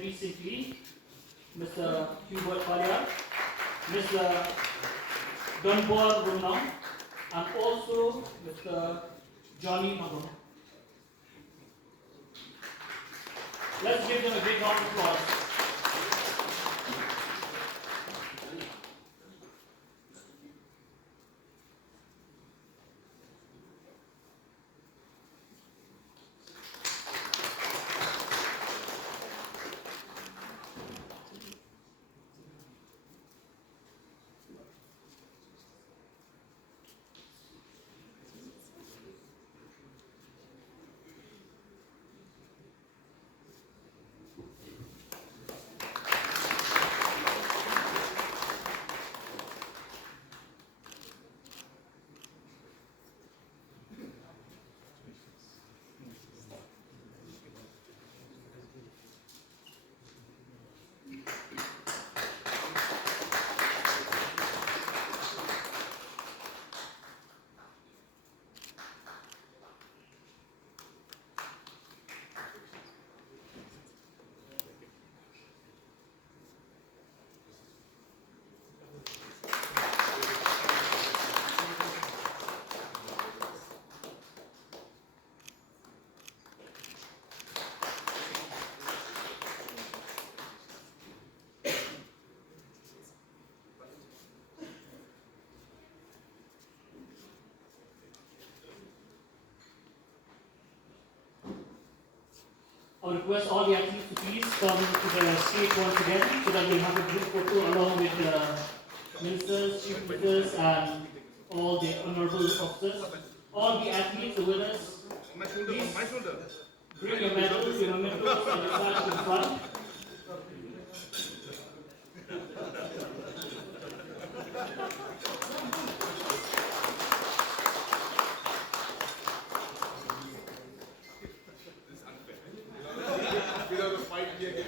recently, Mr. Hubert Falia, Mr. Dunbar Runam, and also Mr. Johnny Mago. Let's give them a big round of applause. I would request all the athletes to please come to the stage once again so that we'll have a group photo along with the ministers, chief ministers, and all the honorable officers. All the athletes, the winners, please bring your medals, your mementos, and your flags to the front. Without a fight here.